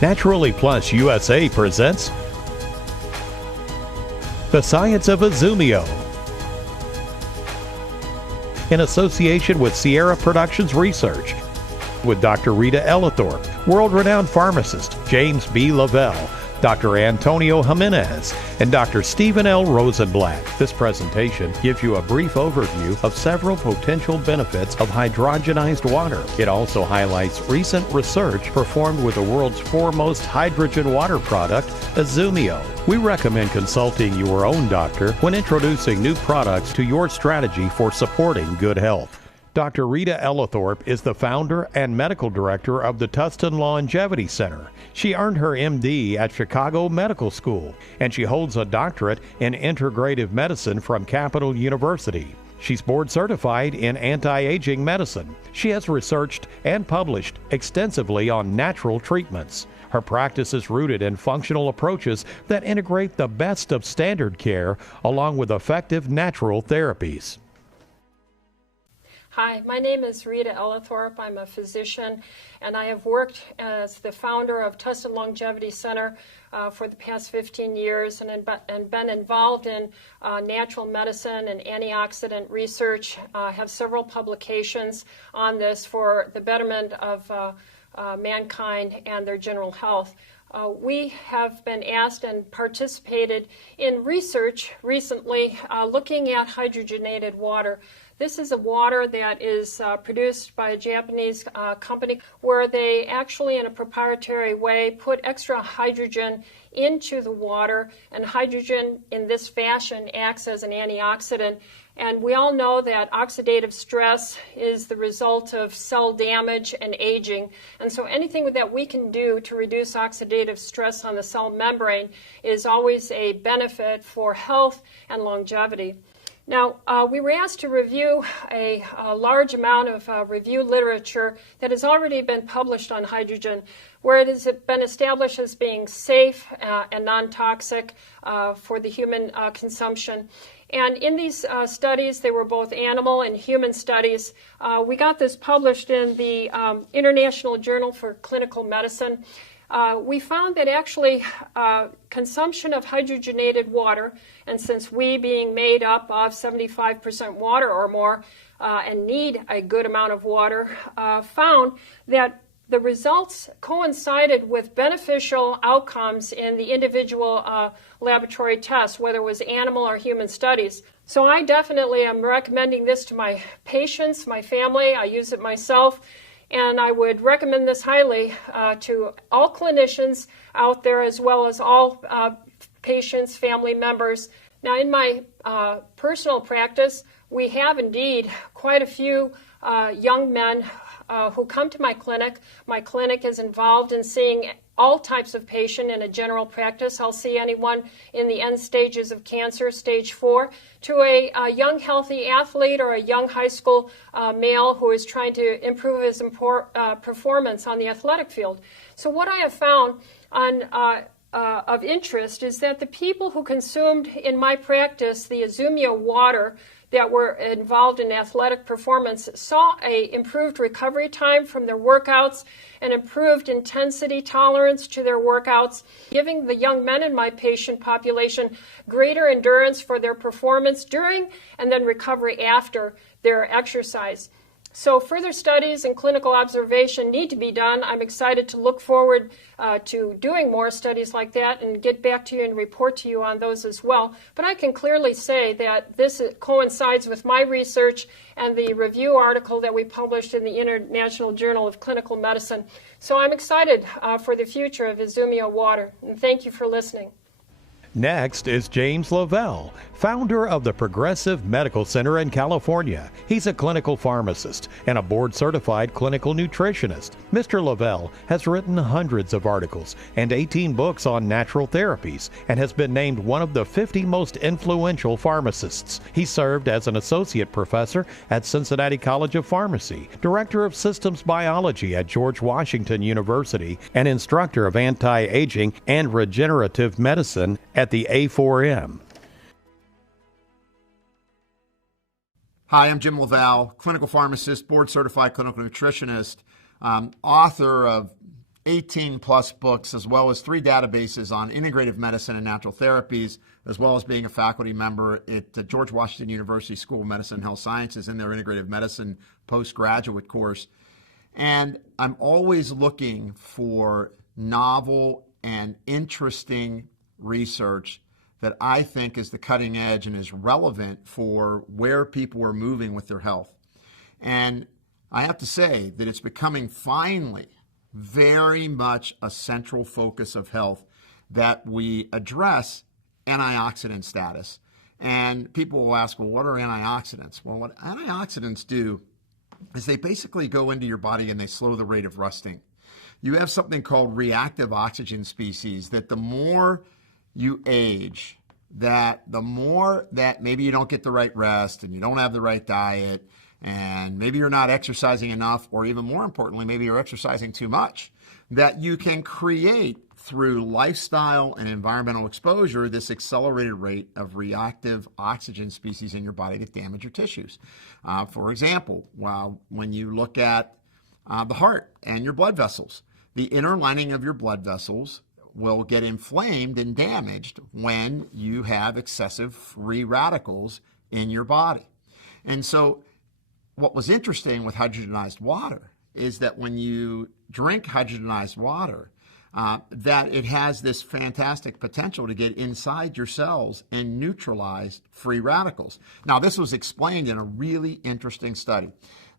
Naturally Plus USA presents The Science of Izumio, in association with Sierra Productions Research, with Dr. Rita Ellithorpe, world-renowned pharmacist James B. Lavelle, Dr. Antonio Jimenez, and Dr. Stephen L. Rosenblatt. This presentation gives you a brief overview of several potential benefits of hydrogenized water. It also highlights recent research performed with the world's foremost hydrogen water product, Izumio. We recommend consulting your own doctor when introducing new products to your strategy for supporting good health. Dr. Rita Ellithorpe is the founder and medical director of the Tustin Longevity Center. She earned her MD at Chicago Medical School, and she holds a doctorate in integrative medicine from Capital University. She's board certified in anti-aging medicine. She has researched and published extensively on natural treatments. Her practice is rooted in functional approaches that integrate the best of standard care along with effective natural therapies. Hi, my name is Rita Ellithorpe. I'm a physician, and I have worked as the founder of Tustin Longevity Center for the past 15 years and been involved in natural medicine and antioxidant research. I have several publications on this for the betterment of mankind and their general health. We have been asked and participated in research recently looking at hydrogenated water. This is a water that is produced by a Japanese company where they actually, in a proprietary way, put extra hydrogen into the water, and hydrogen in this fashion acts as an antioxidant. And we all know that oxidative stress is the result of cell damage and aging. And so anything that we can do to reduce oxidative stress on the cell membrane is always a benefit for health and longevity. Now, we were asked to review a large amount of review literature that has already been published on hydrogen, where it has been established as being safe and non-toxic for the human consumption. And in these studies, they were both animal and human studies. We got this published in the International Journal for Clinical Medicine. We found that actually consumption of hydrogenated water, and since we being made up of 75% water or more and need a good amount of water, found that the results coincided with beneficial outcomes in the individual laboratory tests, whether it was animal or human studies. So I definitely am recommending this to my patients, my family. I use it myself. And I would recommend this highly to all clinicians out there, as well as all patients, family members. Now, in my personal practice, we have indeed quite a few young men who come to my clinic. My clinic is involved in seeing all types of patient in a general practice. I'll see anyone in the end stages of cancer, stage 4, to a young healthy athlete or a young high school male who is trying to improve his performance on the athletic field. So what I have found of interest is that the people who consumed in my practice the Izumio water that were involved in athletic performance saw a improved recovery time from their workouts and improved intensity tolerance to their workouts, giving the young men in my patient population greater endurance for their performance during and then recovery after their exercise. So further studies and clinical observation need to be done. I'm excited to look forward to doing more studies like that and get back to you and report to you on those as well. But I can clearly say that this coincides with my research and the review article that we published in the International Journal of Clinical Medicine. So I'm excited for the future of Izumio water, and thank you for listening. Next is James Lavelle, founder of the Progressive Medical Center in California. He's a clinical pharmacist and a board-certified clinical nutritionist. Mr. Lavelle has written hundreds of articles and 18 books on natural therapies and has been named one of the 50 most influential pharmacists. He served as an associate professor at Cincinnati College of Pharmacy, director of systems biology at George Washington University, and instructor of anti-aging and regenerative medicine at the A4M. Hi, I'm Jim Lavelle, clinical pharmacist, board-certified clinical nutritionist, author of 18 plus books, as well as 3 databases on integrative medicine and natural therapies, as well as being a faculty member at the George Washington University School of Medicine and Health Sciences in their integrative medicine postgraduate course. And I'm always looking for novel and interesting research that I think is the cutting edge and is relevant for where people are moving with their health. And I have to say that it's becoming finally very much a central focus of health that we address antioxidant status. And people will ask, well, what are antioxidants? Well, what antioxidants do is they basically go into your body and they slow the rate of rusting. You have something called reactive oxygen species that the more you age, that the more that maybe you don't get the right rest and you don't have the right diet, and maybe you're not exercising enough, or even more importantly, maybe you're exercising too much, that you can create through lifestyle and environmental exposure this accelerated rate of reactive oxygen species in your body that damage your tissues. For example, when you look at the heart and your blood vessels, the inner lining of your blood vessels will get inflamed and damaged when you have excessive free radicals in your body. And so what was interesting with hydrogenized water is that when you drink hydrogenized water, that it has this fantastic potential to get inside your cells and neutralize free radicals. Now, this was explained in a really interesting study.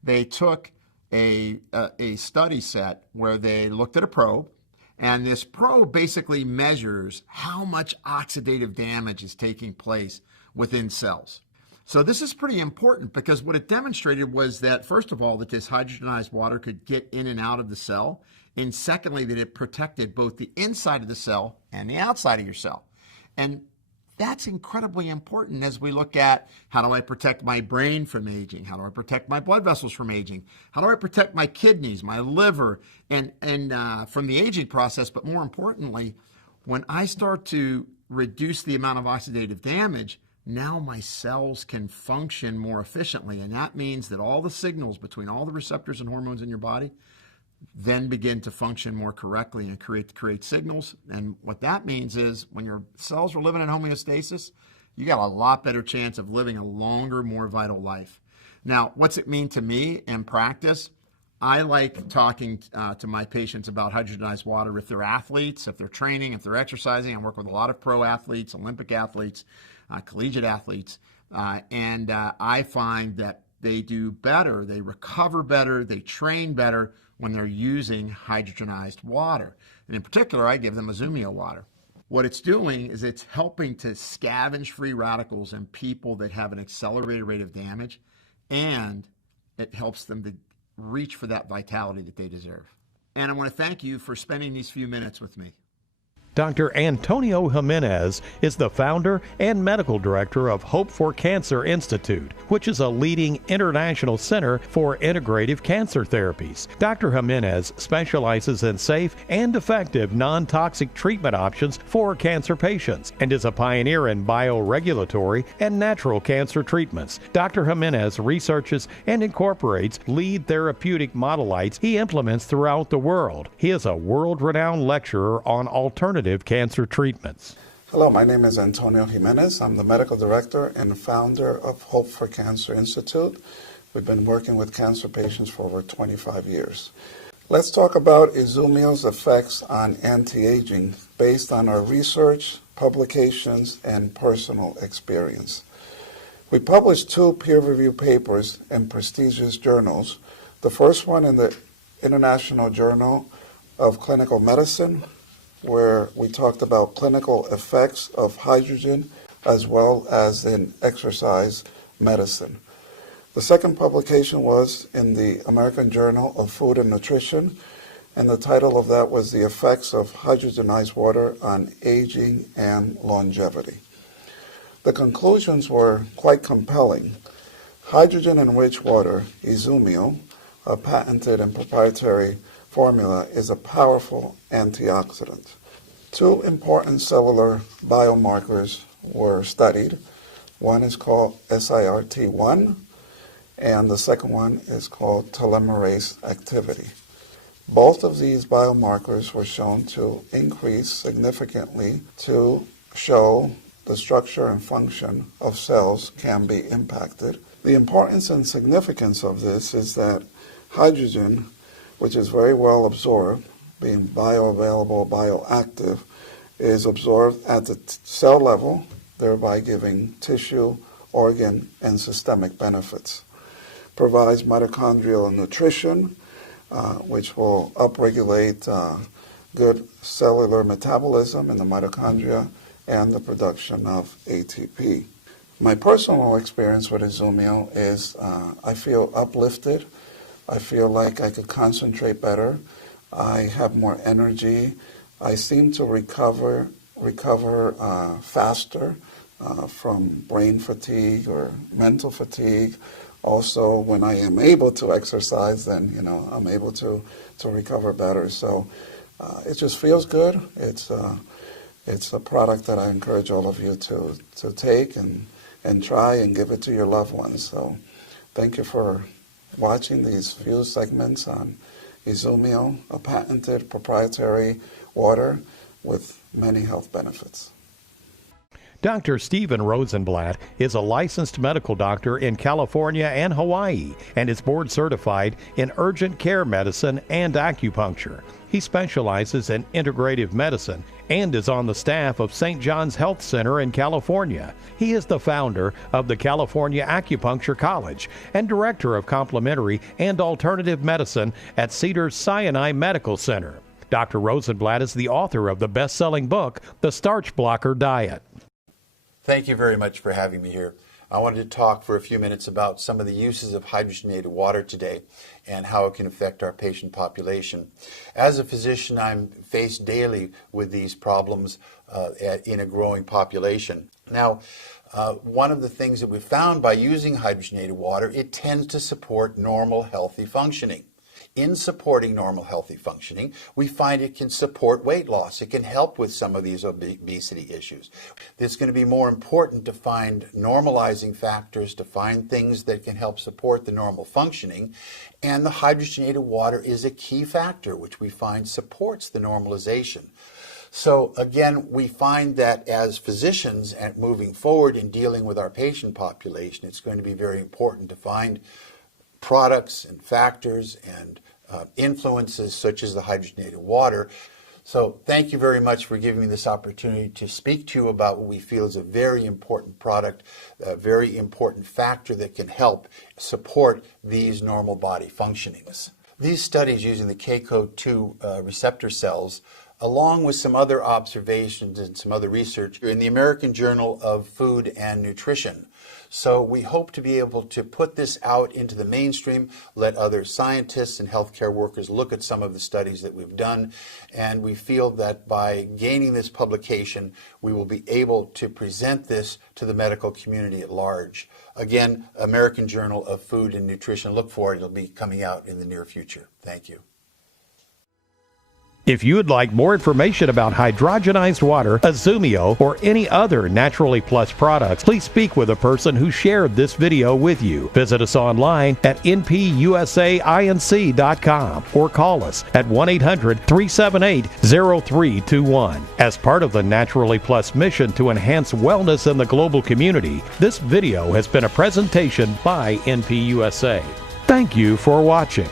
They took a study set where they looked at a probe, and this probe basically measures how much oxidative damage is taking place within cells. So this is pretty important because what it demonstrated was that, first of all, that this hydrogenized water could get in and out of the cell, and secondly, that it protected both the inside of the cell and the outside of your cell. And that's incredibly important as we look at, how do I protect my brain from aging? How do I protect my blood vessels from aging? How do I protect my kidneys, my liver, and from the aging process? But more importantly, when I start to reduce the amount of oxidative damage, now my cells can function more efficiently. And that means that all the signals between all the receptors and hormones in your body then begin to function more correctly and create signals. And what that means is when your cells are living in homeostasis, you got a lot better chance of living a longer, more vital life. Now, what's it mean to me in practice? I like talking to my patients about hydrogenized water if they're athletes, if they're training, if they're exercising. I work with a lot of pro athletes, Olympic athletes, collegiate athletes, and I find that they do better, they recover better, they train better when they're using hydrogenized water. And in particular, I give them Izumio water. What it's doing is it's helping to scavenge free radicals in people that have an accelerated rate of damage, and it helps them to reach for that vitality that they deserve. And I want to thank you for spending these few minutes with me. Dr. Antonio Jimenez is the founder and medical director of Hope for Cancer Institute, which is a leading international center for integrative cancer therapies. Dr. Jimenez specializes in safe and effective non-toxic treatment options for cancer patients and is a pioneer in bioregulatory and natural cancer treatments. Dr. Jimenez researches and incorporates lead therapeutic modalites he implements throughout the world. He is a world-renowned lecturer on alternative cancer treatments. Hello, my name is Antonio Jimenez. I'm the medical director and founder of Hope for Cancer Institute. We've been working with cancer patients for over 25 years. Let's talk about Izumio's effects on anti-aging based on our research, publications, and personal experience. We published 2 peer-reviewed papers in prestigious journals. The first one in the International Journal of Clinical Medicine, where we talked about clinical effects of hydrogen as well as in exercise medicine. The second publication was in the American Journal of Food and Nutrition, and the title of that was The Effects of Hydrogenized Water on Aging and Longevity. The conclusions were quite compelling. Hydrogen-enriched water, Izumio, a patented and proprietary formula, is a powerful antioxidant. 2 important cellular biomarkers were studied. One is called SIRT1, and the second one is called telomerase activity. Both of these biomarkers were shown to increase significantly to show the structure and function of cells can be impacted. The importance and significance of this is that hydrogen, which is very well absorbed, being bioavailable, bioactive, is absorbed at the cell level, thereby giving tissue, organ, and systemic benefits. Provides mitochondrial nutrition, which will upregulate good cellular metabolism in the mitochondria and the production of ATP. My personal experience with Izumio is I feel uplifted. I feel like I could concentrate better. I have more energy. I seem to recover faster from brain fatigue or mental fatigue. Also, when I am able to exercise, then I'm able to recover better. So it just feels good. It's a product that I encourage all of you to take and try and give it to your loved ones. So thank you for watching these few segments on Izumio, a patented proprietary water with many health benefits. Dr. Stephen Rosenblatt is a licensed medical doctor in California and Hawaii and is board certified in urgent care medicine and acupuncture. He specializes in integrative medicine and is on the staff of St. John's Health Center in California. He is the founder of the California Acupuncture College and director of complementary and alternative medicine at Cedars-Sinai Medical Center. Dr. Rosenblatt is the author of the best-selling book, The Starch Blocker Diet. Thank you very much for having me here. I wanted to talk for a few minutes about some of the uses of hydrogenated water today and how it can affect our patient population. As a physician, I'm faced daily with these problems in a growing population. Now, one of the things that we've found by using hydrogenated water, it tends to support normal, healthy functioning. In supporting normal, healthy functioning, we find it can support weight loss. It can help with some of these obesity issues. It's going to be more important to find normalizing factors, to find things that can help support the normal functioning. And the hydrogenated water is a key factor, which we find supports the normalization. So again, we find that as physicians and moving forward in dealing with our patient population, it's going to be very important to find products and factors and influences such as the hydrogenated water. So thank you very much for giving me this opportunity to speak to you about what we feel is a very important product, a very important factor that can help support these normal body functionings. These studies using the KCO2 receptor cells, along with some other observations and some other research, are in the American Journal of Food and Nutrition. So we hope to be able to put this out into the mainstream, let other scientists and healthcare workers look at some of the studies that we've done, and we feel that by gaining this publication, we will be able to present this to the medical community at large. Again, American Journal of Food and Nutrition. Look for it. It'll be coming out in the near future. Thank you. If you would like more information about hydrogenized water, Izumio, or any other Naturally Plus products, please speak with a person who shared this video with you. Visit us online at NPUSAINC.com or call us at 1-800-378-0321. As part of the Naturally Plus mission to enhance wellness in the global community, this video has been a presentation by NPUSA. Thank you for watching.